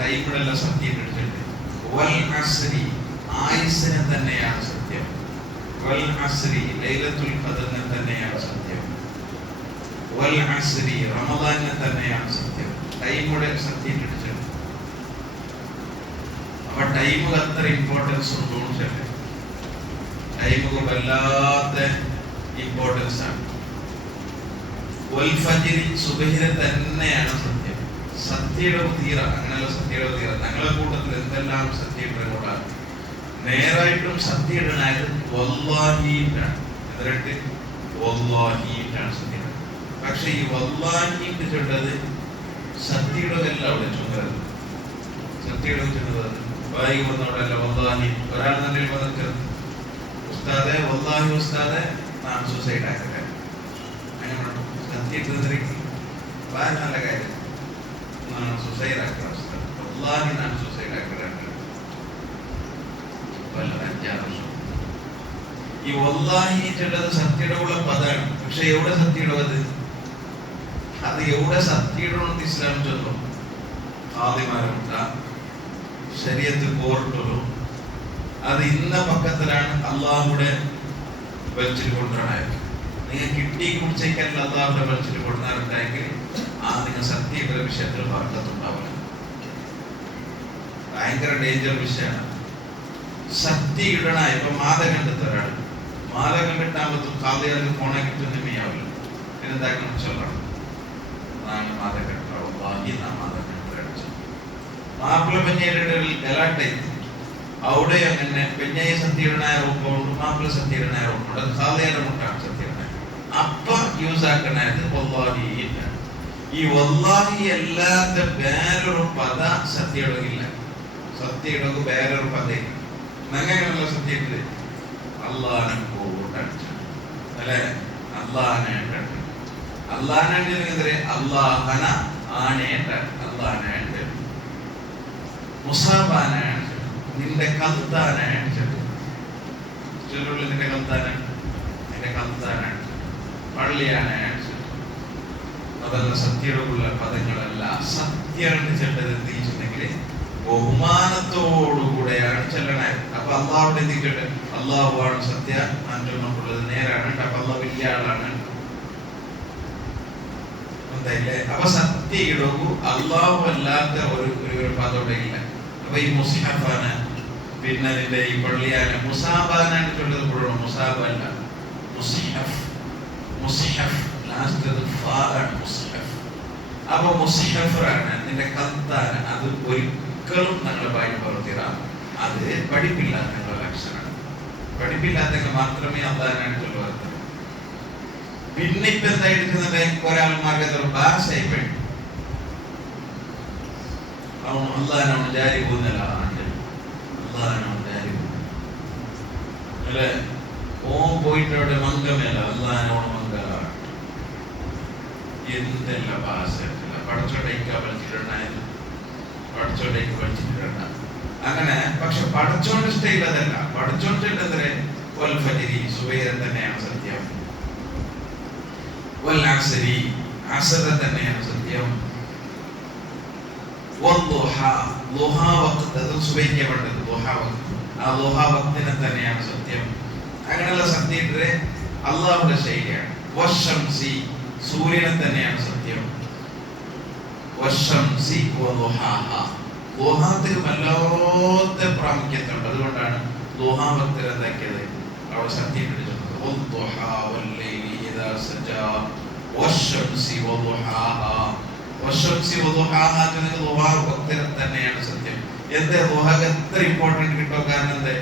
ടൈമിലെല്ലാം സത്യം എടുത്തിട്ട് വൽ അസ്രി ആയുസിനെ തന്നെയാണ് സത്യം, വൽ അസ്രി ലൈലത്തുൽ ഖദറിനെ തന്നെയാണ് സത്യം, വൽ അസ്രി റമദാനിനെ തന്നെയാണ് സത്യം. ടൈമുടെ സത്യം എടുത്തിട്ട് അപ്പൊ ടൈമുക്ക് അത്ര ഇമ്പോർട്ടൻസ് ഉണ്ടോ? ടൈമുക്ക് വല്ലാത്ത ഇമ്പോർട്ടൻസ് ആണ്. വൽ ഫജ്രി സുബഹിനെ തന്നെയാണ് സത്യം. സത്യയുടെ തീര അങ്ങനെയുള്ള സത്യയുടെ തീര ഞങ്ങളുടെ കൂട്ടത്തിൽ എന്തെല്ലാം സത്യയിട്ടാണ് നേരായിട്ടും സത്യയിടാനായത് വല്ലാഹിയിട്ടാണ്. എന്നിട്ട് വല്ലാഹിയിട്ടാണ് സത്യം. പക്ഷെ ഈ വല്ലാഹിയിട്ട് ചൊല്ലത് സത്യയുടെതല്ല അവിടെ ചുമതല. സത്യയുടെ ചൊല്ലുന്നത് വായി വന്നവിടെയല്ല വല്ലാഹി. ഒരാൾ തന്നെ വന്നിട്ട് ഉസ്താദെ വല്ലാഹി ഉസ്താദെ നാം സൂസൈഡ് ആക്കട്ടെ അങ്ങനെ സത്യത്തിൽ വളരെ നല്ല കാര്യം. സൂസൈഡ് ആക്കണം വല്ലാഹി നാം സൂസൈഡ് ആക്കട്ടെ. വളരെ 5-6 വർഷം ഈ വല്ലാഹി ചൊല്ലത് സത്യയുടെ പദമാണ്. പക്ഷെ എവിടെ സത്യയുള്ളത്? അത് എവിടെ സത്യയുടെ ഇസ്ലാം ചൊല്ലും? ആദിമാരുണ്ട ശരീഅത്ത് കോർട്ടുകളും അത് ഇന്ന പക്കത്തിലാണ് അള്ളാഹുടെ വലിച്ചിട്ട് കൊണ്ടുവരാനായത്. നിങ്ങൾ കിട്ടി കുടിച്ചേക്കല്ല അള്ളാഹുടെ വലിച്ചിട്ട് കൊണ്ടുവരാനുണ്ടായെങ്കിൽ ആ നിങ്ങൾ സത്യയുടെ വിഷയത്തിൽ വർക്കത്തുണ്ടാവില്ല. ഭയങ്കര ഡേഞ്ചർ വിഷയമാണ് സത്യ ഇടണ. ഇപ്പൊ മാല കണ്ടെത്ത ഒരാൾ മാല കണ്ടിട്ടാകുമ്പോൾ കാതയാൾക്ക് ഫോണെ കിട്ടുന്നമയാവില്ല. എന്താക്കണം ചൊല്ലണം നാണ് മാല കെട്ടോ വാങ്ങി നാ മാല കെട്ടടിച്ചു മാപ്പിള പെഞ്ഞയുടെ ഗലാട്ടൈ അവിടെ അങ്ങനെ പെഞ്ഞയെ സത്യയുടെ റൂപ്പുണ്ട്, മാപ്പിള സത്യയുടെ റൂപ്പുണ്ട്. അത് കാതയുടെ മുട്ടാണ് സത്യയുടെ. അപ്പൊ യൂസ് ആക്കണത് വല്ലാഹി. ഈ വല്ലാഹി അല്ലാത്ത വേറൊരു പദ സത്യയിടകില്ല. സത്യയിടക്ക് വേറൊരു പദം അങ്ങനെയുള്ള സത്യത്തില് അള്ളാഹനെ പോട്ടടിച്ചു അല്ലെ. അള്ളാഹനെ അള്ളാഹനെതിരെ അള്ളാഹന ആണേണ്ട അള്ളാഹനെ മുസാബാനെ നിന്റെ കൽത്താനെ ചൊല്ലുള്ളു. നിന്റെ കൽത്താനെ നിന്റെ കൽത്താനെ പള്ളിയാനെ അതല്ല സത്യമുള്ള പദങ്ങളല്ല. സത്യം ചെല്ലത് തിരിച്ചിട്ടുണ്ടെങ്കിൽ ബഹുമാനത്തോടുകൂടെയാണ് ചെല്ലണത്. അപ്പൊ അള്ളാഹുടെ എത്തിക്കട്ടെ അള്ളാഹുവാണ് സത്യ നമുക്കുള്ളത് നേരാണ്. അപ്പൊ അള്ളാഹ് വലിയ ആളാണ്. എന്തായില്ലേ? അപ്പൊ സത്യ ഇടകു അള്ളാഹു അല്ലാത്ത ഒരു പദവിടെ ഇല്ല. അപ്പൊ ഈ മുസ്ഹഫാണ് പിന്നെ അതിന്റെ ഈ പള്ളിയാണ് മുസാബാനാണ് ചൊല്ലത്. മുഴുവൻ മുസാബ് അല്ല മുസ്ഹഫ്. മുസ്ഹഫ് ലാസ്റ്റ് ഫാറാണ് മുസ്ഹഫ്. അപ്പൊ മുസ്ഹഫാണ് നിന്റെ കൽത്താന. അത് ഒരിക്കലും ഞങ്ങളുടെ വായി പ്രവർത്തിക്കാം. അത് പഠിപ്പില്ലാത്ത ലക്ഷണമാണ്. പഠിപ്പില്ലാത്ത മാത്രമേ അള്ളാഹനാണ് ചൊല്ലുന്നത്. പിന്നെ ഇപ്പൊ എന്തായിരിക്കുന്നത് ഒരാൾമാർക്ക് ഭാഷയായി അവൻ അള്ളാഹനാണ് ജാരി പോകുന്നില്ല. അള്ളാഹനാണ് ജാരി അല്ലെ. ഓൻ പോയിട്ടവിടെ മംഗമേല അള്ളാഹനോട് മംഗലാണ്. എന്തെല്ലാം ഭാഷ പടച്ചോട്ടേക്ക് വലിച്ചിട്ടുണ്ടായിരുന്നു, പടച്ചോട്ടേക്ക് വലിച്ചിട്ടുണ്ട അങ്ങനെ. പക്ഷെ പടച്ചോന്റെ സ്റ്റൈൽ അതല്ല. പടച്ചോന്റെ എന്തിനെ വൽ ഫജ്രി സുബൈര തന്നെയാണ് സത്യം. വൽ അസ്രി അസ്ര തന്നെയാണ് സത്യം. വൽ ദുഹാ ദുഹാ വഖ്ത് അത് സുബൈക്ക് വേണ്ടത് ദുഹാ വഖ്ത്. ആ ദുഹാ വഖ്തിനെ തന്നെയാണ് സത്യം. അങ്ങനെയുള്ള സത്യത്തിലെ അള്ളാഹുടെ ശൈലിയാണ്. വശംസി സൂര്യനെ തന്നെയാണ് സത്യം. വശംസി വദുഹാഹ ദുഹാത്തിന് വല്ലാത്ത പ്രാമുഖ്യമുണ്ട്. അതുകൊണ്ടാണ് ദുഹാ വഖ്തിൽ എന്താക്കിയത് അവിടെ സത്യം പിടിച്ചത്. വദ്ദുഹാ വല്ലൈലി ഇദാ സജാ വശംസി വദുഹാഹ. വശംസി വദുഹാഹ ദുഹാ വഖ്തിൽ തന്നെയാണ് സത്യം. എന്താ ദുഹാക്ക് എത്ര ഇമ്പോർട്ടന്റ് കിട്ടും? കാരണം എന്താ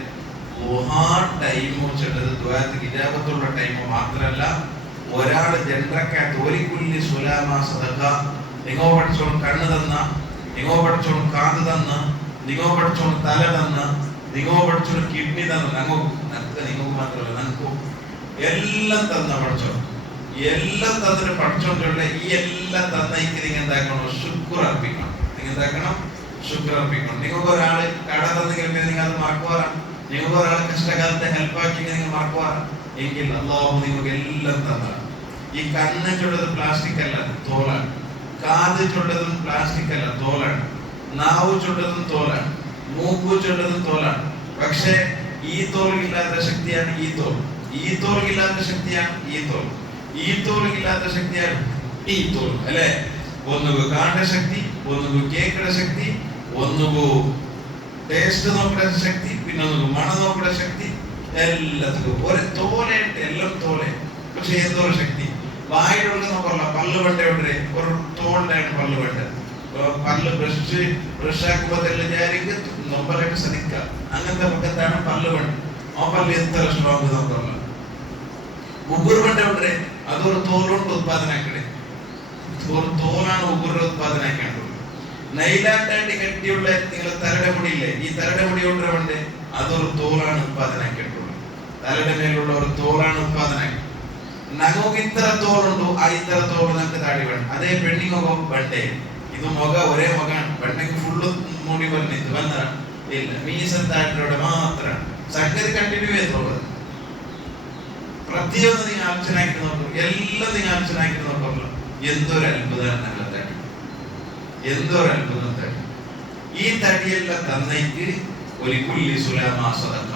ദുഹാ ടൈം വെച്ചിട്ടത് ദുആക്ക് ഇജാബത്തുള്ള ടൈം മാത്രമല്ല. ഒരാൾ ജനറക്കാത്ത ഒരു കുല്ലി സുലാമ സദഖ. നിങ്ങോ പഠിച്ചോൺ കണ്ണ് തന്ന, നിങ്ങോ പഠിച്ചോൺ കാത് തന്ന, നിങ്ങോ പഠിച്ചോൺ തല തന്ന, നിങ്ങോ പഠിച്ചോൺ കിഡ്നി തന്ന. നിങ്ങൾക്ക് മാത്രമല്ല നമുക്ക് എല്ലാം തന്ന പഠിച്ചോ. എല്ലാം തന്നിട്ട് പഠിച്ചോണ്ടുള്ള ഈ എല്ലാം തന്നേക്ക് നിങ്ങൾ എന്താക്കണം? ശുക്ർ അർപ്പിക്കണം. നിങ്ങൾ എന്താക്കണം? ശുക്ർ അർപ്പിക്കണം. നിങ്ങൾക്ക് ഒരാള് കട തന്നെങ്കിൽ നിങ്ങൾ അത് മറക്കുവാറാണ്. നിങ്ങൾക്ക് ഒരാൾ കഷ്ടകാലത്തെ ഹെൽപ്പാക്കി നിങ്ങൾ മറക്കുവാറാണ് എങ്കിൽ അള്ളാഹു നിങ്ങൾക്ക് എല്ലാം തന്നതാണ്. ഈ കണ്ണിട്ടുള്ളത് പ്ലാസ്റ്റിക് അല്ല തോലാണ്. കാതിട്ടുള്ളതും പ്ലാസ്റ്റിക് അല്ല തോലാണ്. നാവ് ചുണ്ടതും തോലാണ്, മൂക്കു ചുണ്ടതും തോലാണ്. പക്ഷെ ഈ തോലില്ലാത്ത ശക്തിയാണ് ഈ തോൽ, ഈ തോലില്ലാത്ത ശക്തിയാണ് ഈ തോൽ, ഈ തോലില്ലാത്ത ശക്തിയാണ് ഈ തോൽ അല്ലെ. ഒന്നുകു കാണുന്ന ശക്തി, ഒന്നുകു കേൾക്കുന്ന ശക്തി, ഒന്നുകു ടേസ്റ്റ് നോക്കുന്ന ശക്തി, പിന്നെ ഒന്നുകു മണം നോക്കുന്ന ശക്തി. എല്ലാത്തിനും ഒരു തോലായിട്ട് എല്ലാം തോലെ. പക്ഷെ എന്തോ ശക്തി വായിലുള്ള നോക്കല്ല. പല്ല് വേണ്ടേ ഒരു തോളിലാണ് പല്ല് വേണ്ട. പല്ല് ബ്രഷാക്കുമ്പോ വിചാരിക്ക് നൊമ്പലൊക്കെ ശ്രദ്ധിക്കാം. അങ്ങനത്തെ പക്കത്താണ് പല്ല് വേണ്ട. ആ പല്ല് എത്ര സ്ട്രോങ് നോക്കല്ല. ഉಗುರು വേണ്ടേ അതൊരു തോലുകൊണ്ട് ഉത്പാദനാക്കണേ. ഒരു തോലാണ് ഉಗುರು ഉത്പാദനാക്കേണ്ടത്. നൈലാണ്ടാണ്ടി കട്ടിയുള്ള നിങ്ങളെ തലയുടെ മുടിയില്ലേ, ഈ തലയുടെ മുടി കൊണ്ട് വേണ്ടേ അതൊരു തോലാണ് ഉത്പാദനാക്കേണ്ടത്. തലയുടെ മേലുള്ള ഒരു തോലാണ് ഉത്പാദനാക്കേണ്ടത്. നഖക്ക് ഇത്ര തോലുണ്ടോ ആ ഇത്ര തോല് നമുക്ക് താടി വേണം. അതേ പെണ്ണിങ്ങൊക്കെ വേണ്ടേ. ഇത് മുഖ ഒരേ മുഖാണ്. പെണ്ണിക്ക് ഫുള്ള് മുടി വന്ന് ഇത് വന്നതാണ് ഇല്ല. മീസത്താട്ടിലൂടെ മാത്രമാണ് സംഗതി കണ്ടിന്യൂ ചെയ്തോളത്. പ്രത്യേകം നിങ്ങൾ ആലോചനാക്കി നോക്കും. എല്ലാം നിങ്ങൾ ആലോചനാക്കി നോക്കുമല്ലോ. എന്തൊരു അത്ഭുതമാണ് നല്ല തടി, എന്തൊരു അത്ഭുതം തടി. ഈ തടിയെല്ലാം തന്നേക്ക് ഒരു കുല്ലി സുലാമാ സദഖ.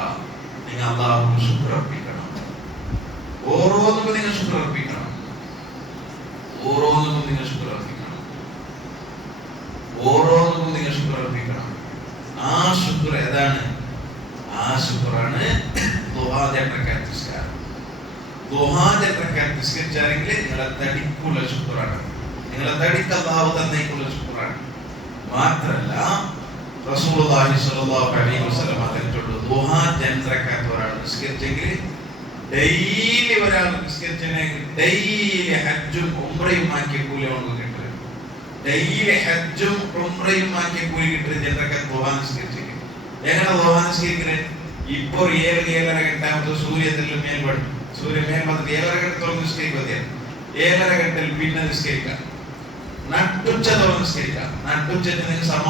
നിങ്ങൾ അല്ലാഹുവിന് ശുക്ർ അർപ്പിക്കണം. ഓരോന്നും നിങ്ങൾ ശുക്ർ അർപ്പിക്കണം. ഓരോന്നും നിങ്ങൾ ശുക്ർ അർപ്പിക്കണം. ഓരോന്നും നിങ്ങൾ ശുക്ർ അർപ്പിക്കണം. ആ ശുക്ർ ഏതാണ്? ആ ശുക്രാണ് നിസ്കരിച്ചാണെങ്കിൽ നിങ്ങളെ തടിക്കുള്ള ശുക്രാണ്. നിങ്ങളെ തടിക്ക് അല്ലാഹു തന്നേക്കുള്ള ശുക്രാണ്. മാത്രല്ല റസൂലുള്ളാഹി സ്വല്ലല്ലാഹു അലൈഹി വസല്ലം പറഞ്ഞിട്ടുണ്ട്, ദുഹാ ജൻറക്കാത്ത് ഒരാൾ നിസ്കരിച്ചെങ്കിൽ ഡെയിലി ഒരാൾ നിസ്കരിച്ചെങ്കിൽ ഡെയിലി ഹജ്ജും ഉംറയും ആക്കിയ കൂലി അവർക്ക് കിട്ടും. ഡെയിലി ഹജ്ജും ഉംറയും ആക്കിയ കൂലി കിട്ടും ജൻറക്കാത്ത് ദുഹാ നിസ്കരിച്ചെങ്കിൽ. എങ്ങനെ ദുഹാ നിസ്കരിക്കണേ? ഇപ്പൊ 7-7:30 ഗಂಟೆ സൂര്യത്തിൽ മേൽപെടും. സൂര്യൻ മേൽ വന്നിട്ട് 7:30 ഗಂಟೆ നിസ്കരിക്കുക. 7:30 ഗಂಟೆ പിന്നെ നിസ്കരിക്കാം. നട്ടുച്ചതോളം നിസ്കരിക്കാം. നട്ടുച്ചത്തിന് നിങ്ങൾ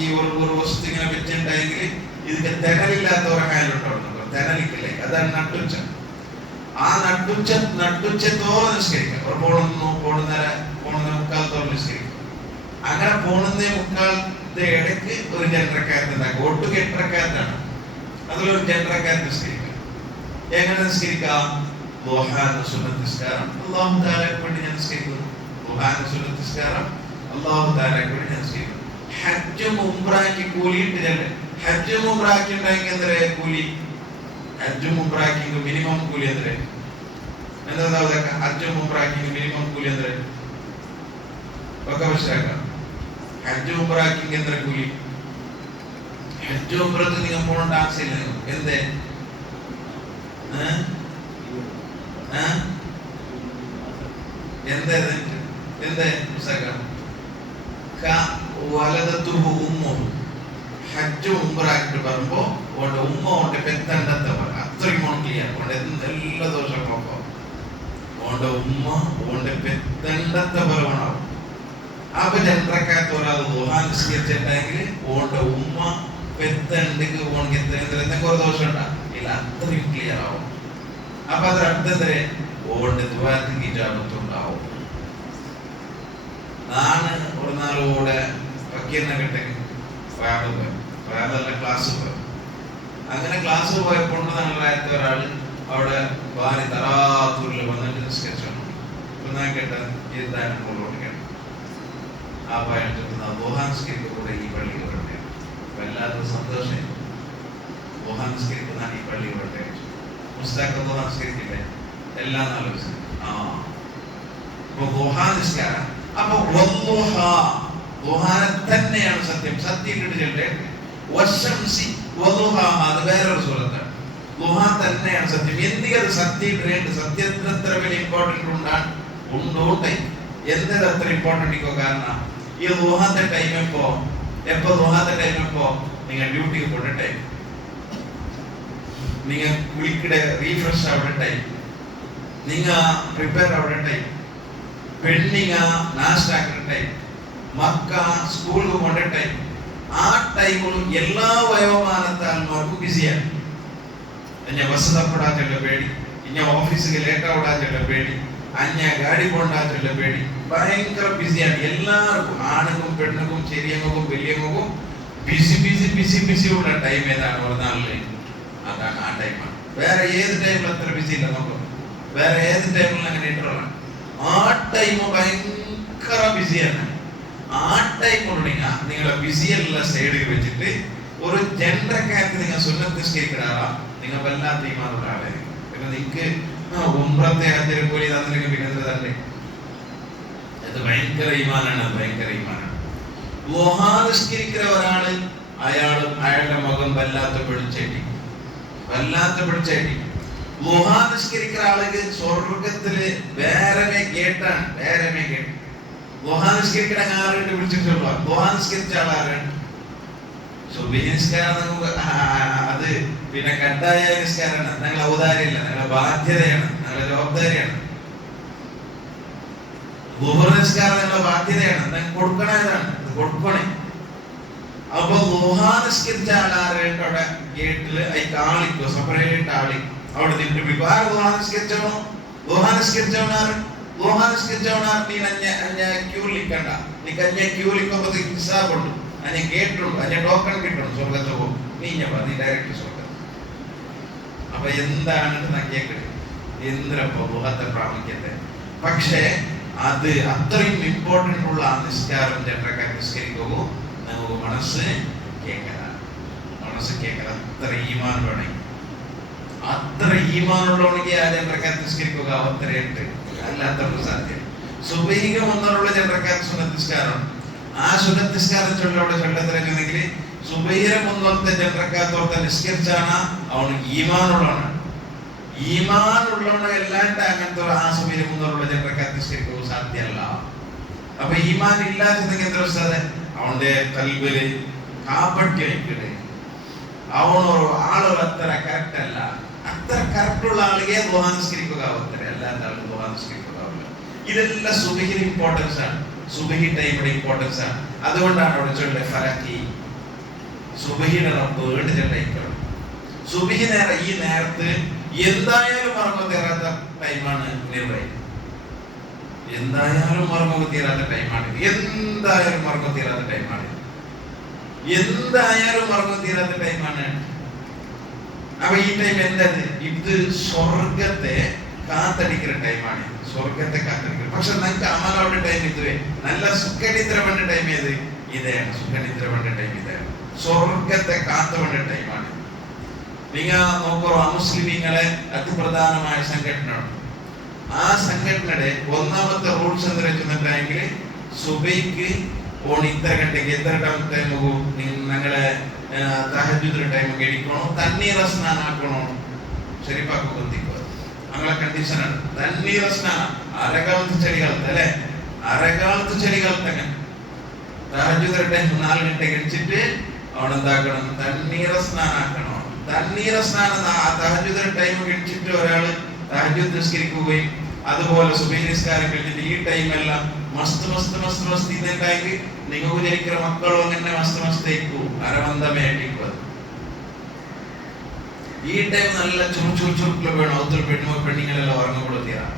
ഈ ഒരു വസ്തു ഇങ്ങനെ വെച്ചിട്ടുണ്ടെങ്കിൽ ഇതിന്റെ തെനലില്ലാത്ത ഒരാളുണ്ടോ? തെനലിക്കില്ലേ? അതാണ് നട്ടുച്ച. ആ നട്ടുച്ചത്തോളം നിസ്കരിക്കാം. ഒരു പോണുന്നേരം മുക്കാലത്തോളം നിസ്കരിക്കാം. അങ്ങനെ പോണുന്നേ മുക്കാലത്തെ ഇടയ്ക്ക് ഒരു ജനറക്കാരൻ ഉണ്ടാക്കുക. ഒട്ടും 8 അതിലൊരു ജനറക്കാരൻ നിസ്കരിക്കാം. എങ്ങനെ നിസ്കരിക്കാം? ദുഹാന്റെ സുന്നത്ത് നിസ്കാരം അല്ലാഹു തആലയ്ക്ക് വേണ്ടി ഞാൻ നിസ്കരിക്കുന്നു. ദുഹാന്റെ സുന്നത്ത് നിസ്കാരം അല്ലാഹു തആലയ്ക്ക് വേണ്ടി ഞാൻ നിസ്കരിക്കുന്നു. ഹജ്ജും ഉംറയ്ക്ക് കൂലിയിട്ട് ചെല്ലേ. ഹജ്ജും ഉംറയ്ക്ക് ഉണ്ടെങ്കിൽ എന്തേ കൂലി? ഹജ്ജും ഉംറയ്ക്ക് മിനിമം കൂലി എന്തേ? എന്താ ഹജ്ജും ഉംറയ്ക്ക് മിനിമം കൂലി എന്തേ? ഒക്കെ മനസ്സിലാക്കാം. ഹജ്ജും ഉംറയ്ക്ക് എന്തേ കൂലി? ഹജ്ജും ഉംറയ്ക്ക് നിങ്ങൾ പോകേണ്ട ആവശ്യമില്ല. എന്തേ ഹജ്ജ് ഉംറയ്ക്ക് പറയുമ്പോ ഉമ്മ കൊണ്ട് പെത്തണ്ടത്തെ പോലെ അത്രയും ക്ലിയർ എല്ലാ ദോഷം നോക്കാം. ഉമ്മ കൊണ്ട് പെത്തണ്ടത്തെ പോലെ വേണം. അപ്പൊ ജനറക്കാത്ത ഒരാൾ ദുഹാ നിസ്കരിച്ചിട്ടുണ്ടെങ്കിൽ ഉമ്മ പെത്തണ്ടെങ്കിൽ എന്തൊക്കെ ഒരു ദോഷം ഉണ്ടാകില്ല. അത്രയും ക്ലിയർ ആവും. അപ്പൊ അതിനടുത്തത് ഓണ്ട് ദുആക്ക് ഇജാബത്തുണ്ടാവും. നാണ് ഒരു നാളോടെ വക്കീലിനെ കിട്ടെങ്കിൽ ക്ലാസ് പോയി. അങ്ങനെ ക്ലാസ് പോയപ്പോൾ ഞങ്ങളായത്തെ ഒരാള് അവിടെ ഭാര്യ തറാത്തൂരിൽ വന്നിട്ട് നിസ്കരിച്ചു. ഞാൻ കേട്ട എന്താണ് മുകളോട്ട് കേട്ടത്. ആ പയ്യൻ ദുഹാൻസ്കരിക്ക് കൂടെ ഈ പള്ളി വരട്ടെ. വല്ലാത്ത സന്തോഷം. ദുഹാൻസ്കരിക്ക് ഞാൻ ഈ പള്ളി വരട്ടെ. പുസ്തകം ദുഹാൻസ്കരിക്കില്ലേ? എല്ലാ നാളും നിസ്കാരം. അപ്പൊ തന്നെയാണ് സത്യം. സത്യം കിട്ടില്ലേ? അത് വേറൊരു സുഹൃത്താണ്. ദുഹാ തന്നെയാണ് സത്യം. എന്തിനത് സത്യം ഇടേണ്ട? സത്യത്തിന് എത്ര വലിയ ഇമ്പോർട്ടൻറ്റ് ഉണ്ടോട്ടെ. എന്തത് അത്ര ഇമ്പോർട്ടൻ്റ് ഇക്കോ? കാരണം ഈ ദുഹാന്റെ ടൈം എപ്പോ ദുഹാന്റെ ടൈം എപ്പോ നിങ്ങൾ ഡ്യൂട്ടിക്ക് പോണ്ട ടൈം, നിങ്ങൾ കുളിക്കടെ റീഫ്രഷ് ആവുന്ന ടൈം, നിങ്ങ പ്രിപ്പയർ ആവുന്ന ടൈം, പെണ്ണിങ്ങ നാസ്റ്റ് ആക്കുന്ന ടൈം, മക്ക സ്കൂളിൽ പോണ്ട ടൈം. ആ ടൈമുകളും എല്ലാ വയോമാനത്താൽമാർക്കും ബിസിയാണ്. ഇനി ബസ് തപ്പിടാൻ ചെല്ല പേടി, ഇനി ഓഫീസിൽ ലേറ്റ് ആവിടാൻ ചെല്ല പേടി, അന്യ ഗാഡി പോണ്ടാത്തുള്ള പേടി ഭയങ്കര ബിസിയാണ് എല്ലാവർക്കും, ആണുങ്ങൾക്കും പെണ്ണുങ്ങൾക്കും ചെറിയങ്ങൾക്കും വലിയങ്ങൾക്കും ബിസി ബിസി ബിസി ബിസി ഉള്ള ടൈം ഏതാണ് ഒരു നാളില്? അതാണ് ആ ടൈമാണ്. വേറെ ഏത് ടൈമിൽ അത്ര ബിസി ഇല്ല നമുക്ക്, വേറെ ഏത് ടൈമിലും അങ്ങനെ ഇട്ടുള്ള ആ ടൈം ഭയങ്കര ബിസിയാണ്. ആ ടൈം ഉണ്ടെങ്കിൽ നിങ്ങളെ ബിസിയെല്ലാം സൈഡിൽ വെച്ചിട്ട് ഒരു ജനറക്കാർക്ക് നിങ്ങൾ സുന്നത്ത് നിസ്കരിക്കാറാ നിങ്ങൾ വല്ലാത്ത ഈമാനുള്ള ആളായിരിക്കും. പിന്നെ നിങ്ങൾക്ക് ഉംറത്തെ ഹജ്ജിനെ പോലെ തന്നില്ലെങ്കിൽ പിന്നെ എന്ത് തന്നെ? ഇത് ഭയങ്കര ഈമാനാണ്, ഭയങ്കര ഈമാനാണ്. ദുഹാ നിസ്കരിക്കുന്ന ഒരാള് അയാളുടെ മുഖം വല്ലാത്ത പിടിച്ചേട്ടി, വല്ലാത്ത പിടിച്ചേട്ടി. ദുഹാ നിസ്കരിക്കുന്ന ആളുകൾ സ്വർഗത്തില് വേറെ ഗേട്ടാണ്, വേറെ ഗേട്ട്. ദുഹാ നിസ്കരിക്കുന്ന ആളുകൾ വിളിച്ചിട്ടുള്ള ദുഹാ നിസ്കരിച്ച ആളാരാണ്? സുബഹി നിസ്കാരം അത് പിന്നെ കട്ടായ നിസ്കാരമാണ്. ഞങ്ങൾ ഔദാര്യമില്ല, ഞങ്ങളുടെ ബാധ്യതയാണ്, ഞങ്ങളുടെ ജവാബ്ദാരിയാണ്. ദുഹർ നിസ്കാരം ഞങ്ങളുടെ ബാധ്യതയാണ്, ഞങ്ങൾ കൊടുക്കണതാണ്, കൊടുക്കണേ. അപ്പൊ ദുഹാ നിസ്കരിച്ച ആളാരുടെ അവിടെ ഗേറ്റില് ആളിക്കോ, സെപ്പറേറ്റ് ആളി അവിടെ നിന്നിട്ട് വിളിക്കും. ആര് ദുഹാ നിസ്കരിച്ചവനോ? ദുഹാ നിസ്കരിച്ചവനാറ്, ദുഹാ നിസ്കരിച്ചവനാർ. നീ അഞ്ഞ ക്യൂ നിൽക്കണ്ട, നീക്ക് അഞ്ഞ ക്യൂ നിൽക്കുമ്പോ ഹിസാബുണ്ട്, അഞ്ഞ ഗേറ്റുണ്ട്, അഞ്ഞ ടോക്കൺ കിട്ടണം, സ്വർഗത്ത് പോകും. നീ ഡയറക്റ്റ് സ്വർഗത്ത്. അപ്പൊ എന്താണ് കേൾക്കട്ടെ, എന്തിനപ്പോ ദുഹത്തെ പ്രാമുഖ്യത്തെ? പക്ഷേ അത് അത്രയും ഇമ്പോർട്ടന്റ് ഉള്ള ആ നിസ്കാരം ജനറക്കാർ നിസ്കരിക്കുമ്പോൾ നമുക്ക് മനസ്സ് കേൾക്കലാണ്, മനസ്സ് കേൾക്കല. അത്ര ഈമാൻ വേണമെങ്കിൽ, അത്ര ഈമാനുള്ളവണെങ്കിൽ ആ ജനറക്കാർ നിസ്കരിക്കുക അത്രയുണ്ട്, അല്ലാത്തവർക്ക് സാധ്യം. സുബഹിക്ക് മുന്നുള്ള ജനറക്കാർ സുന്നത്ത് നിസ്കാരം, ആ സുന്നത്ത് നിസ്കാരം ചൊല്ലവിടെ ചൊല്ലത്തിലെങ്കിൽ സുബഹിരെ മുന്നത്തെ ജനറക്കാത്തോർത്തെ നിസ്കരിച്ചാണ് അവന് ഈമാനുള്ളവനാണ്. ഈമാനുള്ളവനെ എല്ലാണ്ട് അങ്ങനത്തെ ആ സുബഹിരെ മുന്നുള്ള ജനറക്കാർ നിസ്കരിക്കുക സാധ്യമല്ല. അപ്പൊ ഈമാൻ ഇല്ലാത്തതൊക്കെ എന്താ അവസ്ഥ? അവന്റെ കൽബില് കാപ്പട്ടിയായിക്കിട്, അവനൊരു ആളൊരു അത്ര കറക്റ്റ് അല്ല. അത്ര കറക്റ്റുള്ള ആളുകെ ദുഹാ നിസ്കരിക്കുക അത്ര, അല്ലാത്ത ആൾ ദുഹാ നിസ്കരിക്കുക. ഇതെല്ലാം സുബഹിയുടെ ഇമ്പോർട്ടൻസ് ആണ്, സുബഹി ടൈമിന്റെ ഇമ്പോർട്ടൻസ് ആണ്. അതുകൊണ്ടാണ് അവിടെ ചൊല്ലെ ഫലക്കി സുബഹിയുടെ റബ്ബ് ചെല്ലയിക്കണം. സുബഹി നേരം ഈ നേരത്ത് എന്തായാലും മറന്നു തീരാത്ത ടൈമാണ് നിർവഹി, എന്തായാലും മറന്നു തീരാത്ത ടൈമാണ്, എന്തായാലും മറന്നു തീരാത്ത ടൈമാണ്, എന്തായാലും മറന്നു തീരാത്ത ടൈമാണ്. അപ്പൊ ഈ ടൈം എന്താണ്? ഇത് സ്വർഗത്തെ കാത്തടിക്കുന്ന ടൈമാണ്, സ്വർഗത്തെ കാത്തടിക്കുന്നത്. പക്ഷെ നമുക്ക് അമലവിടെ ടൈം ഇതുവേ നല്ല സുഖനിദ്ര വേണ്ട ടൈം ഏത്? ഇതാണ് സുഖനിദ്ര വേണ്ട ടൈം, ഇതാണ് സ്വർഗത്തെ കാത്തുവേണ്ട ടൈമാണ്. നിങ്ങൾ നോക്കൂ, അമുസ്ലിമീങ്ങളെ അതിപ്രധാനമായ സംഘടനയാണ്. ആ സംഘടനയുടെ ഒന്നാമത്തെ റൂൾസ് എന്ന് വെച്ചിട്ടുണ്ടെങ്കിൽ സുബൈക്ക് ഓൺ ഇത്ര ഗಂಟೆಗೆ എത്ര ടൈം നിങ്ങളെ തഹജ്ജുദ് ടൈം കഴിക്കണോ, തണ്ണീർ സ്നാനം ആക്കണോ, ശരിപ്പാക്ക് കൊത്തിക്കോ, അങ്ങനെ കണ്ടീഷനാണ്. തണ്ണീർ സ്നാനം അരകാലത്ത് ചെടികാലത്ത് അല്ലെ, അരകാലത്ത് ചെടികാലത്ത് അങ്ങനെ തഹജ്ജുദ് ടൈം 4 ഗಂಟೆಗೆ കഴിച്ചിട്ട് അവിടെ എന്താക്കണം? തണ്ണീർ സ്നാനം ആക്കണം. തണ്ണീർ സ്നാനം തഹജ്ജുദ് ടൈം കഴിച്ചിട്ട് ഒരാള് തഹജ്ജുദ് നിസ്കരിക്കുകയും അതുപോലെ സുബഹി നിസ്കാരം കഴിഞ്ഞിട്ട് ഈ ടൈമെല്ലാം മസ്ത് മസ്ത് മസ്ത് മസ്ത് ഇതെങ്കിൽ നിങ്ങൾക്ക് ജനിക്കുന്ന മക്കളും അങ്ങനെ മസ്ത് മസ്തേക്കൂ അരവന്തമേട്ടിക്കു. ഈ ടൈം നല്ല ചുരുക്കില് വേണം, ഒത്തിരി പെണ്ണുങ്ങളെല്ലാം ഉറങ്ങപ്പെടുത്തിയതാണ്.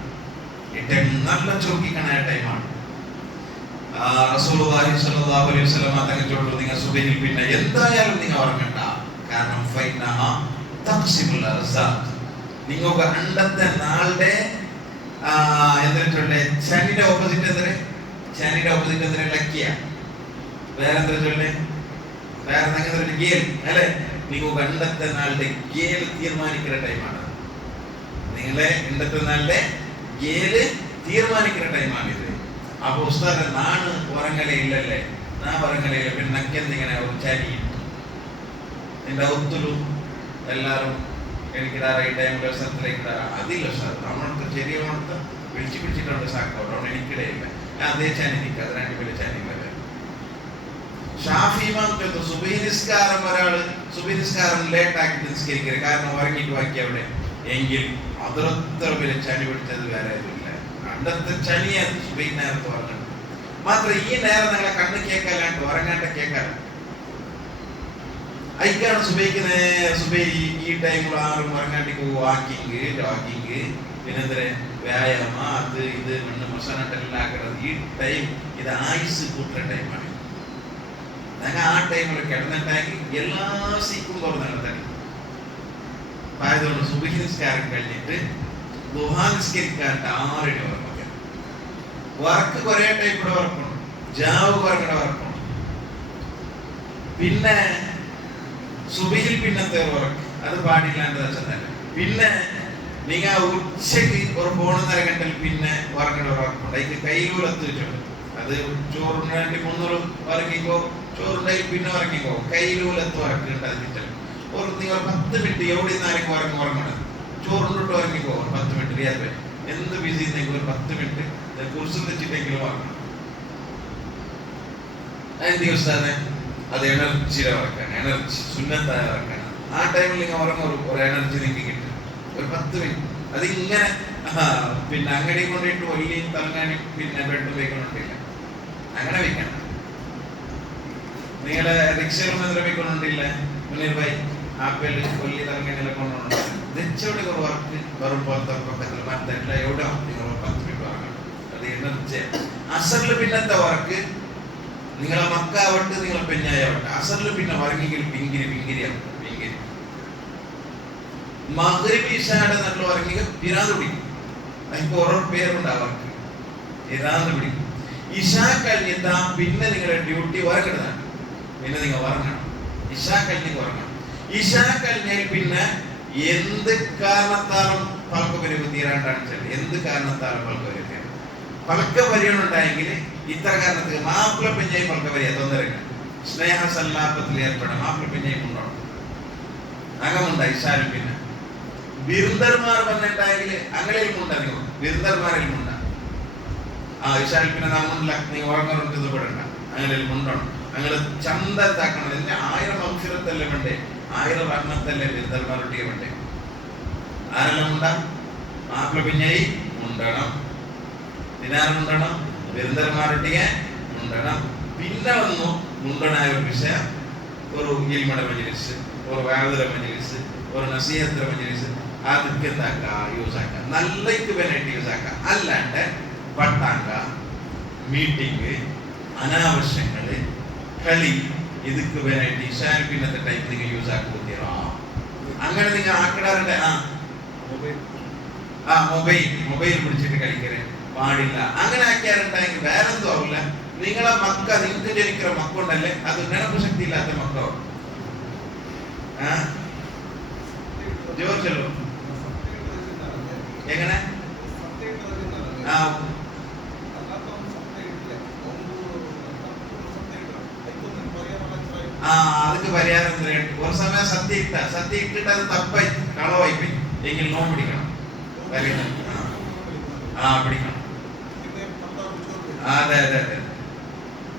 ഈ ടൈം നല്ല ചുരുക്കിക്കണ ടൈമാണ്. റസൂലുള്ളാഹി സ്വല്ലല്ലാഹു അലൈഹി വസല്ലം തങ്ങൾ ചൊല്ലു, നിങ്ങൾ സുബഹിയിൽ പിന്നെ എന്തായാലും നിങ്ങൾ ഉറങ്ങണ്ട. കാരണം ഫൈനഹ തഖ്സിമുൽ അർസാഖ്, നിങ്ങൾക്ക് അണ്ടത്തെ നാളുടെ എന്തിനെ ശനിയുടെ ഓപ്പോസിറ്റ് എന്തിന്? ശനിയുടെ ഓപ്പോസിറ്റ് എന്തിനെ? ലക്കിയ. വേറെ എന്താ ചൊല്ലേ? വേറെ എന്തെങ്കിലും ഗേൽ അല്ലെ? നിങ്ങൾക്ക് അണ്ടത്തെ നാളുടെ ഗേൽ തീരുമാനിക്കുന്ന ടൈമാണ്. നിങ്ങളെ അണ്ടത്തെ നാളുടെ ഗേല് തീരുമാനിക്കുന്ന ടൈമാണ് ഇത്. അപ്പൊ ഉസ്താദ് നാണ് ഉറങ്ങലേ ഇല്ലല്ലേ? നാ ഉറങ്ങലയില്ല, പിന്നെ നക്കെന്തിങ്ങനെ ചരി എന്റെ ഒത്തുലു എല്ലാരും എനിക്കിടാറ് ഈ ടൈമിൽ സ്ഥലത്തിലേക്ക് ഇടാറ് അതില്ല സാർ. നമ്മളടുത്ത് ചെറിയ വളർത്ത് പിടിച്ചു പിടിച്ചിട്ടുണ്ട് സാക്കോട്ട്, അതുകൊണ്ട് എനിക്കിടയില്ല. അതേ ചാനിക്ക് അത് രണ്ട് പേര് ചാനില്ല. ഷാഫിമാൻ സുബഹി നിസ്കാരം ഒരാള് സുബഹി നിസ്കാരം ലേറ്റ് ആക്കി നിസ്കരിക്കരുത്, കാരണം ഉറങ്ങിയിട്ട് ബാക്കി അവിടെ എങ്കിൽ അതിരത്ര പേര് ചനി പിടിച്ചത് വേറെ ഇല്ല. അണ്ടത്തെ ചനിയാണ് സുബഹി നേരത്ത് ഉറങ്ങുന്നത്. മാത്രം ഈ നേരം നിങ്ങളെ കണ്ണ് കേൾക്കാല്ലാണ്ട് ഉറങ്ങാണ്ട കേൾക്കാൻ അയക്കാണ് സുബൈക്ക് സുബൈ ഈ ടൈമിൽ ആരും ഉറങ്ങാണ്ടിക്ക് വാക്കിങ് ജോഗിങ് പിന്നെന്തര വ്യായാമ അത് ഇത് മണ്ണ് മസാനട്ടെല്ലാം ആക്കുന്നത്. ഈ ടൈം ഇത് ആയുസ് കൂട്ടുന്ന ടൈമാണ്. ഞങ്ങൾ ആ ടൈമിൽ കിടന്നിട്ടാക്കി എല്ലാ സീക്കും തുറന്ന് കിടത്തണം. ആയതുകൊണ്ട് സുബഹി നിസ്കാരം കഴിഞ്ഞിട്ട് ദുഹാ നിസ്കരിക്കാണ്ട് 6 മണി ഉറങ്ങുക. വർക്ക് കുറെ ടൈപ്പിടെ വർക്കുണ്ട്. ജാവ് വർക്കട വർക്കുണ്ട്. പിന്നെ സുബഹിൽ പിന്നത്തെ ഉറക്ക് അത് പാടില്ലാണ്ട് വെച്ചാൽ. പിന്നെ നിങ്ങൾ ഉച്ചക്ക് ഒരു 3:30 ഗಂಟೆൽ പിന്നെ വർക്കട വർക്കുണ്ട്. അതിന് കയ്യിലൂലെത്തിയിട്ടുണ്ട്. അത് ചോറിന് വേണ്ടി 300 ഉറങ്ങിക്കോ, ചോറുണ്ടെങ്കിൽ പിന്നെ ഉറങ്ങിക്കോ. കയ്യിലൂലെത്ത് ഉറക്കുണ്ട്. അതിട്ട് ഒരു നിങ്ങൾ 10 മിനിറ്റ് എവിടെ നിന്നാലും ഉറങ്ങണം. ചോറുണ്ടിട്ട് ഉറങ്ങിക്കോ 10 മിനിറ്റ് റിയാസ്. എന്ത് ബിസി ഉണ്ടെങ്കിൽ ഒരു 10 മിനിറ്റ് കുറിച്ച് വെച്ചിട്ടെങ്കിലും ഉറങ്ങണം. അതിന് ദിവസം അത് എനർജിയുടെ വർക്കാണ്. എനർജി സുന്നത്തായ വർക്കാണ്. ആ ടൈമിൽ നിങ്ങൾ ഉറങ്ങും, ഒരു എനർജി നിങ്ങൾക്ക് കിട്ടും. ഒരു 10 മിനിറ്റ് അതിങ്ങനെ പിന്നെ അങ്ങടി കൊണ്ടിട്ട് ഒല്ലിയും തലങ്ങാനും പിന്നെ ബെഡും വെക്കണമെന്നില്ല. അങ്ങനെ വെക്കണം. നിങ്ങളെ റിക്ഷയിൽ വെക്കണമെന്നില്ല. മുന്നിൽ പോയി ആപ്പിൾ കൊല്ലി തലങ്ങനെല്ലാം കൊണ്ടുപോകണം. വെച്ചോടെ ഒരു വർക്ക് വെറും പുറത്തൊക്കെ മറ്റെല്ലാം എവിടെ നിങ്ങൾ 10 മിനിറ്റ് ഉറങ്ങണം. അത് എനർജി. അസറിൽ പിന്നത്തെ വർക്ക് നിങ്ങളെ മക്കാവട്ടെ നിങ്ങളെ പെഞ്ഞായാവട്ടെ അസറിൽ പിന്നെ ഉറങ്ങിയെങ്കിൽ പിങ്കിരി പിങ്കിരിയാവും. പിങ്കിരി മഗ്രിബ് ഇശായുടെ നല്ല ഉറങ്ങിയ പിരാന്ത് പിടിക്കും. അതിന് ഓരോ പേരുണ്ട് അവർക്ക്. പിരാന്ത് പിടിക്കും. ഇശാ കഴിഞ്ഞിട്ടാ പിന്നെ നിങ്ങളുടെ ഡ്യൂട്ടി ഉറങ്ങുന്നതാണ്. പിന്നെ നിങ്ങൾ ഉറങ്ങണം. ഇശാ കഴിഞ്ഞ് ഉറങ്ങണം. ഇശാ കഴിഞ്ഞാൽ പിന്നെ എന്ത് കാരണത്താലും പൽക്കപരിവ് തീരാണ്ടാണ് ചെല്ലി. എന്ത് കാരണത്താലും പൽക്കപരി പൽക്കപരിയുണ്ടായെങ്കിൽ ഇത്ര കാരണത്തിൽ മാപ്പിള പെഞ്ഞായി പൽക്കപരിയ തൊന്നരങ്ങ സ്നേഹ സല്ലാപത്തിൽ ഏർപ്പെടണം. മാപ്പിള പെഞ്ഞായി ഉണ്ടാവും. അകമുണ്ടായി ഇശാലും പിന്നെ ബിരുദന്മാർ വന്നിട്ടായെങ്കിൽ അങ്ങനെയും ഉണ്ടാകും. ബിരുദന്മാരിലും ഉണ്ടാകും. ഇശാലും പിന്നെ നമ്മളില്ല. നീ ഉറങ്ങുന്നുണ്ട് ഇത് പെടണ്ട. അങ്ങനെയും ഉണ്ടാവണം. ഞങ്ങൾ ചന്തത്താക്കണം. എന്നെ 1000 മംഫിറത്തല്ലേ വേണ്ടേ, 1000 റഹ്മത്തല്ലേ ബിരുദന്മാരുടെ വേണ്ടേ. ആരെല്ലാം ഉണ്ടാകും? മാപ്പിള പെഞ്ഞായി ഉണ്ടണം, ദിനാരം ഉണ്ടണം, ബിരുദന്മാരുടെ ഉണ്ടണം. പിന്നെ വന്നു മുണ്ടനായ ഒരു വിഷയം, ഒരു ഇൽമയുടെ മജ്‌ലിസ്, ഒരു വാദുര മജ്‌ലിസ്, ഒരു നസീഹത്തിന്റെ മജ്‌ലിസ്. അതൊക്കെ എന്താക്കുക, യൂസ് ആക്കുക. നല്ലക്ക് വേണ്ടിയിട്ട് യൂസ് ആക്കുക. അല്ലാണ്ട് പട്ടാങ്ക, മീറ്റിംഗ്, അനാവശ്യങ്ങള്, കളി, ഇതൊക്കെ വേണ്ടിയിട്ട് ഇശാൻ പിന്നത്തെ ടൈപ്പ് നിങ്ങൾ യൂസ് ആക്കുക. അങ്ങനെ നിങ്ങൾ ആക്കിടാറുണ്ട്. മൊബൈൽ പിടിച്ചിട്ട് കളിക്കരുത്, പാടില്ല. അങ്ങനെ ആക്കിയാറുണ്ടെങ്കിൽ വേറെന്തോ ആവില്ല. നിങ്ങളെ മക്ക, നിങ്ങൾക്ക് ജനിക്കുന്ന മക്കുണ്ടല്ലേ, അത് നെനപ്പ് ശക്തി ഇല്ലാത്ത മക്കോ ജോർജല്ലോ. എങ്ങനെ അതൊക്കെ പരിഹാരം. ഒരു സമയം സദ്യ ഇട്ടിട്ട് അത് തപ്പായി കളവായി പോയി എങ്കിൽ നോൺ പിടിക്കണം. പിടിക്കണം. അതെ അതെ അതെ,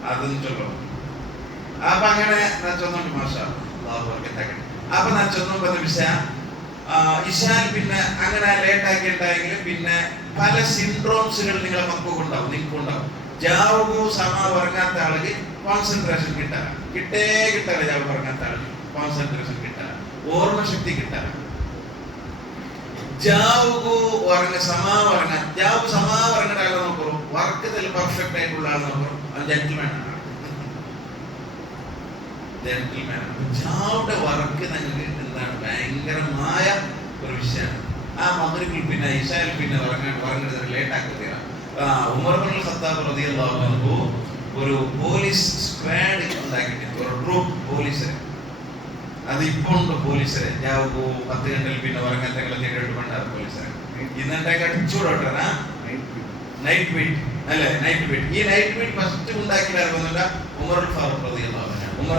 അതൊന്നും ചൊല്ലോ. അപ്പൊ അങ്ങനെ ഞാൻ ചൊന്നുണ്ട്. മാഷാ അപ്പൊ ഞാൻ ചൊന്നും പറഞ്ഞ വിഷയം ഇശാൻ പിന്നെ അങ്ങനെ ലേറ്റ് ആക്കി ഉണ്ടായെങ്കിൽ പിന്നെ പല സിൻഡ്രോംസുകൾ നിങ്ങളെ മക്കൾക്കുണ്ടാവും, നിങ്ങൾക്കുണ്ടാവും. ജാവു സമ ഉറങ്ങാത്ത ആൾക്ക് കോൺസെൻട്രേഷൻ കിട്ടാല ജാവു ഉറങ്ങാത്ത ആൾക്ക് കോൺസെൻട്രേഷൻ കിട്ടാല, ഓർമ്മശക്തി കിട്ടാല. ജാവു ഉറങ്ങ സമാ ഉറങ്ങാൻ ജാവു സമാ ഉറങ്ങേണ്ട ആളെ നോക്കൂ. വർക്കത്തിൽ പെർഫെക്റ്റ് ആയിട്ടുള്ള ആൾ നോക്കൂ. അത് ജെന്റിൽമാൻ ആണ്. ജാവുടെ വർക്ക് നിങ്ങൾക്ക് എന്താണ് ഭയങ്കരമായ ഒരു വിഷയമാണ്. ആ മഗ്‌രിബിൽ പിന്നെ ഇശായിൽ പിന്നെ ഉറങ്ങുന്നത് ലേറ്റ് ആക്കുകയാണ്. ഉമർ ഇബ്നുൽ ഖത്താബ് റളിയല്ലാഹു അൻഹു ഒരു പോലീസ് സ്ക്വാഡ് ഉണ്ടാക്കിയിട്ടുണ്ട്, ഒരു ട്രൂപ്പ് പോലീസിനെ. അത് ഇപ്പോൾ ഉണ്ട് പോലീസിനെ. ജാവു 10 ഗಂಟೆൽ പിന്നെ ഉറങ്ങാൻ തേടിട്ട് പണ്ടാറ് പോലീസിനെ. ഇന്നത്തെ അടിച്ചോടോട്ടാ നൈറ്റ് വെയിറ്റ് അല്ലെ, നൈറ്റ് വെയിറ്റ്. ഈ നൈറ്റ് വെയിറ്റ് ഫസ്റ്റ് ഉണ്ടാക്കിയില്ല ഉമർ ഫാറൂഖ് റളിയല്ലാഹു അൻഹു. ഉമർ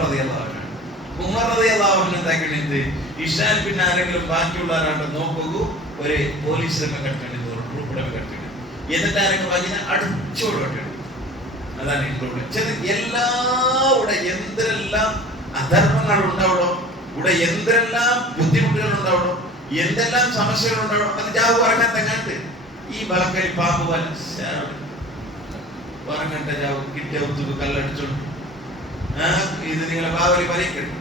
റളിയല്ലാഹു അൻഹു എന്താക്കിയിട്ട് ഇശാൻ പിന്നെ ആരെങ്കിലും ബാക്കിയുള്ളവരാണ്ട് നോക്കൂ, ഒരു പോലീസിനെ കെട്ടിട്ടുണ്ട്, ഒരു ട്രൂപ്പിനെ കെട്ടിട്ടുണ്ട്. എന്നിട്ട് ആരെങ്കിലും വാങ്ങിയ അടിച്ചോടോട്ടെ. അതാണ് എല്ലാ ഇവിടെ എന്തെല്ലാം അധർമ്മങ്ങൾ ഉണ്ടാവണോ, ഇവിടെ എന്തെല്ലാം ബുദ്ധിമുട്ടുകൾ ഉണ്ടാവണോ, എന്തെല്ലാം സമസ്യകൾ ഉണ്ടാവണോ, അത് ജാവു ഉറങ്ങാൻ തെങ്ങാണ്ട് ഈ ബലക്കരി പാമ്പ് ഉറങ്ങണ്ട. ജാവു കിട്ടിയ ഒത്തുക്ക് കല്ലടിച്ചോണ്ട് ഇത് നിങ്ങളെ ബാവലി പലിക്കട്ടെ.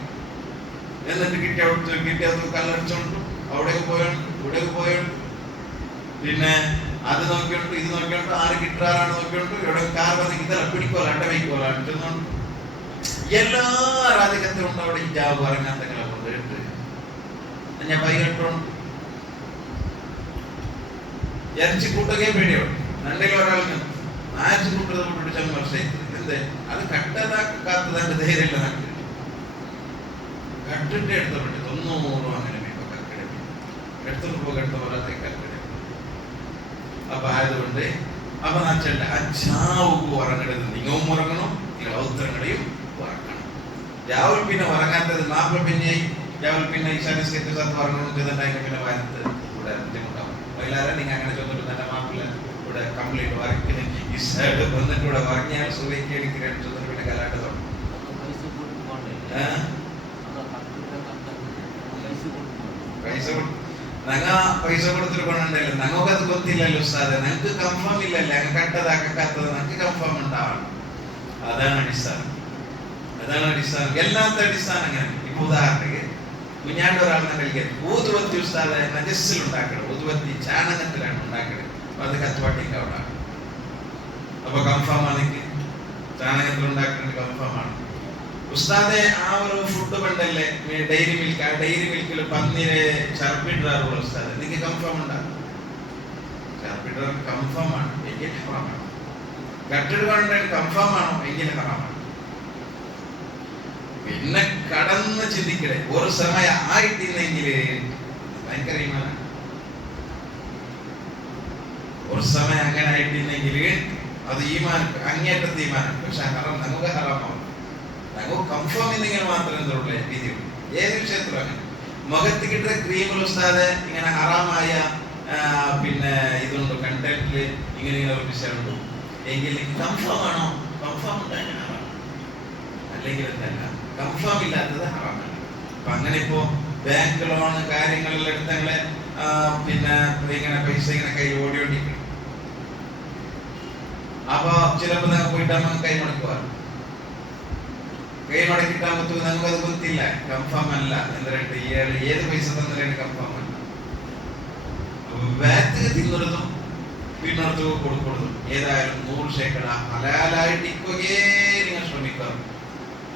എന്നിട്ട് കിട്ടിയ ഒത്തു കല്ലടിച്ചോണ്ട് അവിടേക്ക് പോയോണ്ട് ഇവിടേക്ക് പോയോണ്ട് പിന്നെ അത് നോക്കിയോണ്ട് ഇത് നോക്കിയോണ്ട് ആര് കിട്ടാറാണ് നോക്കിയോണ്ട് ഇവിടെ കാർ വന്നിക്കില്ല പിടിക്കോല അട്ട വയ്ക്കോല ഇട്ടുന്നോണ്ട് എല്ലാ രാജകത്തിലും ഉണ്ട് അവിടെ ഹിജാബ് ഇറങ്ങാത്തങ്ങളെ കൊണ്ടിട്ട് ഞാൻ പൈകട്ടോണ്ട് ഇറച്ചി കൂട്ടുകയും പേടിയുണ്ട്. രണ്ടിൽ ഒരാൾക്ക് ആഴ്ച കൂട്ടത് കൊണ്ടിട്ട് വർഷം എന്തേ അത് കട്ടതാക്കാത്തതിന്റെ ധൈര്യമില്ല നാട്ടിൽ കട്ടിട്ട് എടുത്തപ്പെട്ട് 90 അങ്ങനെ എടുത്തു രൂപ എടുത്ത പോലത്തെ കട്ടിട്ട് അപ്പൊ ആയതുകൊണ്ട് അപ്പൊ നാച്ചല്ല അച്ഛാവുക്ക് ഉറങ്ങരുത്. നിങ്ങളും ഉറങ്ങണം, നിങ്ങൾ ഔത്തരങ്ങളെയും ഉറങ്ങണം. രാവിലെ പിന്നെ ഉറങ്ങാത്തത് മാപ്പിള പിന്നെ രാവിലെ പിന്നെ ഈശാനിസ്കത്ത് ഉറങ്ങണം ചെയ്തിട്ടുണ്ടെങ്കിൽ പിന്നെ വാരത്ത് ഇവിടെ ബുദ്ധിമുട്ടാവും. എല്ലാവരും നിങ്ങൾ അങ്ങനെ ചോദിച്ചിട്ട് തന്നെ മാപ്പിള ഇവിടെ കംപ്ലീറ്റ് വരയ്ക്കുന്ന ഈ സൈഡ് വന്നിട്ട് ഇവിടെ വറങ്ങിയാൽ സുഖിക്ക് എടുക്കാൻ ചോദിച്ചിട്ട് പിന്നെ കലാട്ട് തുടങ്ങും. പൈസ കൊടുത്തിട്ട് കൊണ്ടല്ലോ ഞങ്ങൾക്കത് ಗೊತ್ತಿല്ലല്ലോ ഉസ്താദെ, ഞങ്ങൾക്ക് കൺഫേം ഇല്ലല്ലേ, അങ്ങ് കട്ടതാക്കാത്തത് ഞങ്ങൾക്ക് കൺഫേം ഉണ്ടാവണം. അതാണ് അടിസ്ഥാനം, അതാണ് അടിസ്ഥാനം. എല്ലാത്ത അടിസ്ഥാനം അങ്ങനെ. ഇപ്പൊ ഉദാഹരണക്ക് കുഞ്ഞാണ്ട് ഒരാളിനെ കളിക്കാൻ ഊതുവത്തി ഉസ്താദെ നജസ്സിൽ ഉണ്ടാക്കണം, ഊതുവത്തി ചാണകത്തിലാണ് ഉണ്ടാക്കണത്. അപ്പൊ അത് കത്തുവാട്ടിക്ക് അവിടെ അപ്പൊ കൺഫേം ആണെങ്കിൽ ചാണകത്തിൽ ഉണ്ടാക്കുന്നത് കൺഫേം ആണ്. ഉസ്താദെ ആ ഒരു ഫുഡ് പണ്ടല്ലേ ഡെയറി മിൽക്ക്, ആ ഡെയറി മിൽക്കിൽ പന്നിനെ ചർപ്പിടാറുള്ള ഉസ്താദെ നിങ്ങൾക്ക് കൺഫേം ഉണ്ടാകും. ചർപ്പിടാർ കൺഫേം ആണ് എങ്കിൽ ഹറാമാണ്. കട്ടിട് കണ്ടാൽ കൺഫേം ആണോ എങ്കിൽ ഹറാമാണ്. പിന്നെ കടന്ന് ചിന്തിക്കണേ ഒരു സമയം ആയിട്ടില്ലെങ്കിൽ ഭയങ്കര ഈമാനാണ്. ഒരു സമയം അങ്ങനെ ആയിട്ടില്ലെങ്കിൽ അത് ഈമാൻ അങ്ങേറ്റത്തെ ഈമാനാണ്. പക്ഷെ ഹറാം നമുക്ക് ഹറാമാവും. നമുക്ക് കൺഫേം എന്തെങ്കിലും മാത്രമേ എന്തുള്ളൂ വിധിയുള്ളൂ. ഏത് വിഷയത്തിലും അങ്ങനെ. മുഖത്ത് കിട്ടുന്ന ക്രീമിൽ ഉസ്താദ് ഇങ്ങനെ ഹറാമായ പിന്നെ ഇതുണ്ട് കണ്ടന്റില് ഇങ്ങനെ ഒരു വിഷയമുണ്ടോ എങ്കിൽ കൺഫേം ആണോ? കൺഫേം ഉണ്ടായാൽ ഹറാം, അല്ലെങ്കിൽ എന്തല്ല കൺഫേം ഇല്ലാത്തത് ഹറാമല്ല. അപ്പൊ അങ്ങനെ ഇപ്പോ ബാങ്ക് ലോൺ കാര്യങ്ങളെല്ലാം എടുത്തങ്ങളെ പിന്നെ ഇങ്ങനെ പൈസ ഇങ്ങനെ കൈ ഓടിക്കൊണ്ടിരിക്കണം. അപ്പൊ ചിലപ്പോ പോയിട്ട് അമ്മ കൈ മുടക്കുവാ, കൈ മടക്കിട്ടാൻ പറ്റും. നമുക്കത് ಗೊತ್ತಿಲ್ಲ, കൺഫേം അല്ല. എന്നിട്ട് ഏത് പൈസ തന്നിട്ട് കൺഫേം അല്ല. ബാക്ക് തിന്നതും പിന്നടുത്ത് കൊടുക്കുന്നതും ഏതായാലും 100% ഹലാലായിട്ട് ഇക്കുകയേ നിങ്ങൾ ശ്രമിക്കുക.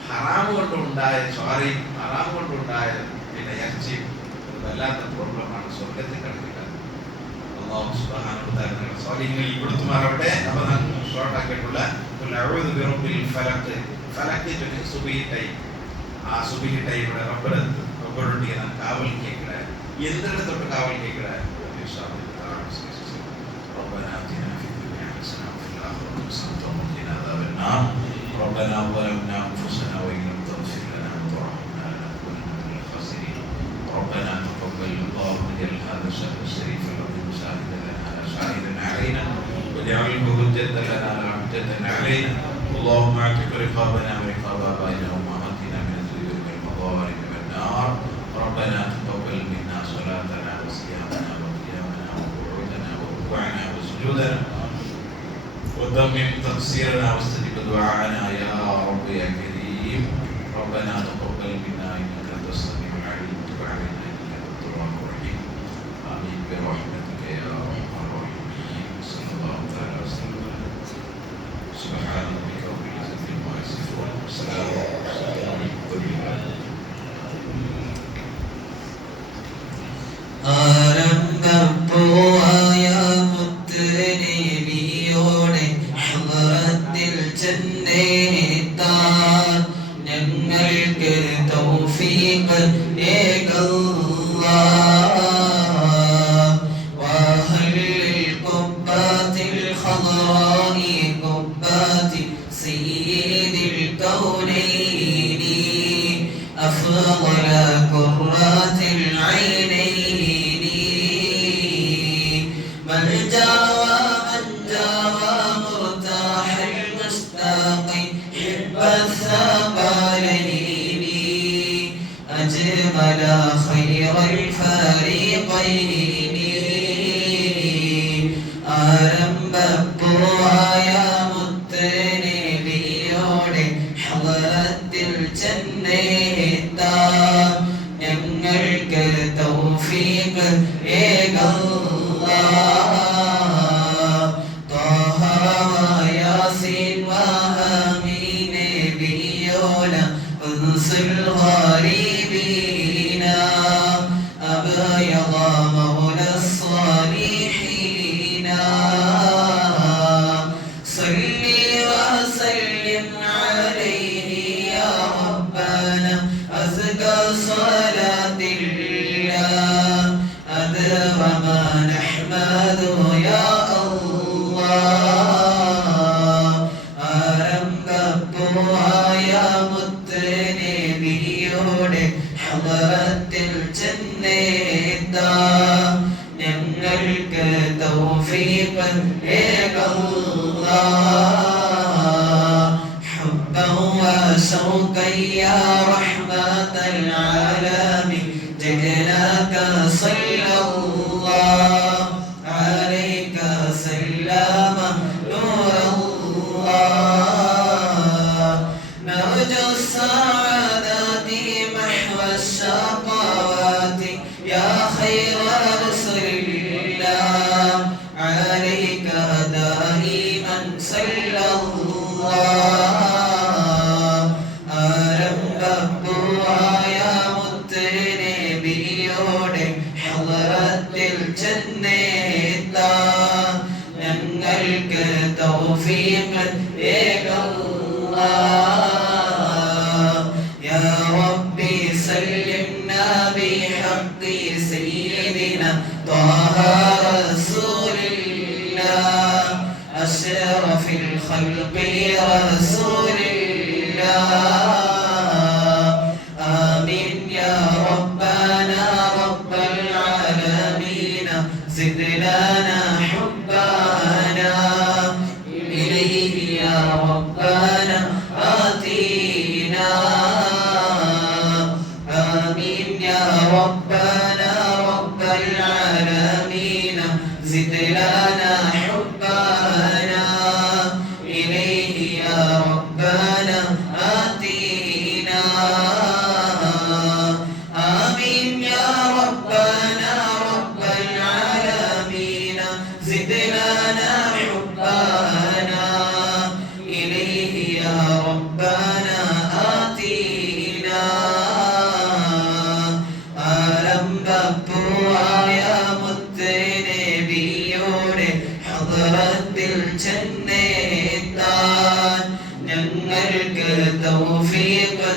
ഹറാം കൊണ്ടുണ്ടായ ചോരയും ഹറാം കൊണ്ടുണ്ടായ പിന്നെ ഇറച്ചിയും ഒരു വല്ലാത്ത പ്രോബ്ലമാണ്. സ്വർഗത്തിൽ കടന്നില്ല. അല്ലാഹു സുബ്ഹാനഹു വ തആല സ്വാലിഹികൾ ഇവിടുത്തെ മാറട്ടെ. അപ്പൊ ഞാൻ ഷോർട്ട് ആക്കിയിട്ടുള്ള ഫലക്ക് സുബഹി ടൈം, ആ സുബഹി ടൈമിലെ റബ്ബറൊട്ടിಗೆ ನಾನು ಕಾವಲ್ ಕೇಳ್ಕಡೆ ಎಂದರ ತೊಟ್ಟು ಕಾವಲ್ ಕೇಳ್ಕಡೆ ربنا آتنا في الدنيا حسنة وفي الآخرة حسنة وقنا عذاب النار ربنا ظلمنا أنفسنا وإن لم تغفر لنا وترحمنا لنكونن من الخاسرين ربنا تقبل اللهم اجعل هذا الشهر الشريف العظيم شاهدا لنا شاهدا علينا واجعله حجة لنا لا حجة علينا اللهم اعتق رقابنا ورقاب آبائنا وأمهاتنا من الذنوب والمظالم والنار ربنا تقبل منا صلاتنا وصيامنا وقيامنا وقعودنا وركوعنا وسجودنا وتمم تقصيرنا واستجب دعاءنا يا رب يا كريم ربنا تقبل منا إنك أنت السميع العليم وتب علينا إنك أنت التواب الرحيم آمين برحمتك يا أرحم الراحمين صلى الله تعالى وسلم سبحان ربك رب العزة عما يصفون وسلام على المرسلين ആരംഭപ്പോയ മുത്തുനബിയോടെ ഹളറത്തിൽ ചെന്നെത്താൻ ഞങ്ങൾക്ക് തൗഫീഖ് ഏകല്ലാഹ് വഹല്ലിൽ ഖുബ്ബത്തിൽ ഖദറായി ഖുബ്ബത്തി സയ്യിദിൽ കൗനൈനി അഫ്ളല ഖുറാത്തിൽ ഐനൈനി من جاوى مرتاح المشتاق حب الثقلين أجمل خير الفريقين ആരംഭപ്പോയ മുത്തുനബിയോടെ ഹളറത്തിൽ ചെന്നെത്താൻ ഞങ്ങൾക്ക് തൗഫീഖ് ഏകല്ലാഹ് شوقا يا رحمة العالمين جئناك صلى الله عليك سلام نور الله نرجو السعادة محو الشقوات يا خير رسول الله عليك دائما صلى الله ആരംഭപ്പൂവായ മുത്തുനബിയോടെ ഹളറത്തിൽ ചെന്നെത്താൻ ഞങ്ങൾക്ക് തൗഫീഖ് ഏകല്ലാഹ് യാ റബ്ബി സല്ലിംനാ ബിഹഖി സയ്യിദിനാ ത്വാഹ റസൂലില്ലാഹ് അശ്റഫിൽ ഖൽഖി റസൂലില്ലാഹ് آمين يا ربنا رب العالمين زد لنا حبنا إليه يا ربنا آتينا آمين يا ربنا رب العالمين زد لنا حبنا إليه يا ربنا آتينا آمين يا ربنا رب العالمين زد لنا حبنا إليه يا ربنا آتينا ആരംഭപ്പൂവായ മുത്തുനബിയോടെ ഹളറത്തിൽ ചെന്നെത്താൻ ഞങ്ങൾക്ക് തൗഫീഖ്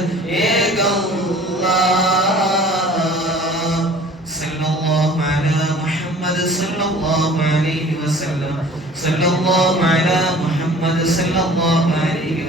ഏകല്ലാഹ് സല്ലല്ലാഹു അലാ മുഹമ്മദ് സല്ലല്ലാഹു അലൈഹി വസല്ലം സല്ലല്ലാഹു അലാ മുഹമ്മദ് സല്ലല്ലാഹു അലൈഹി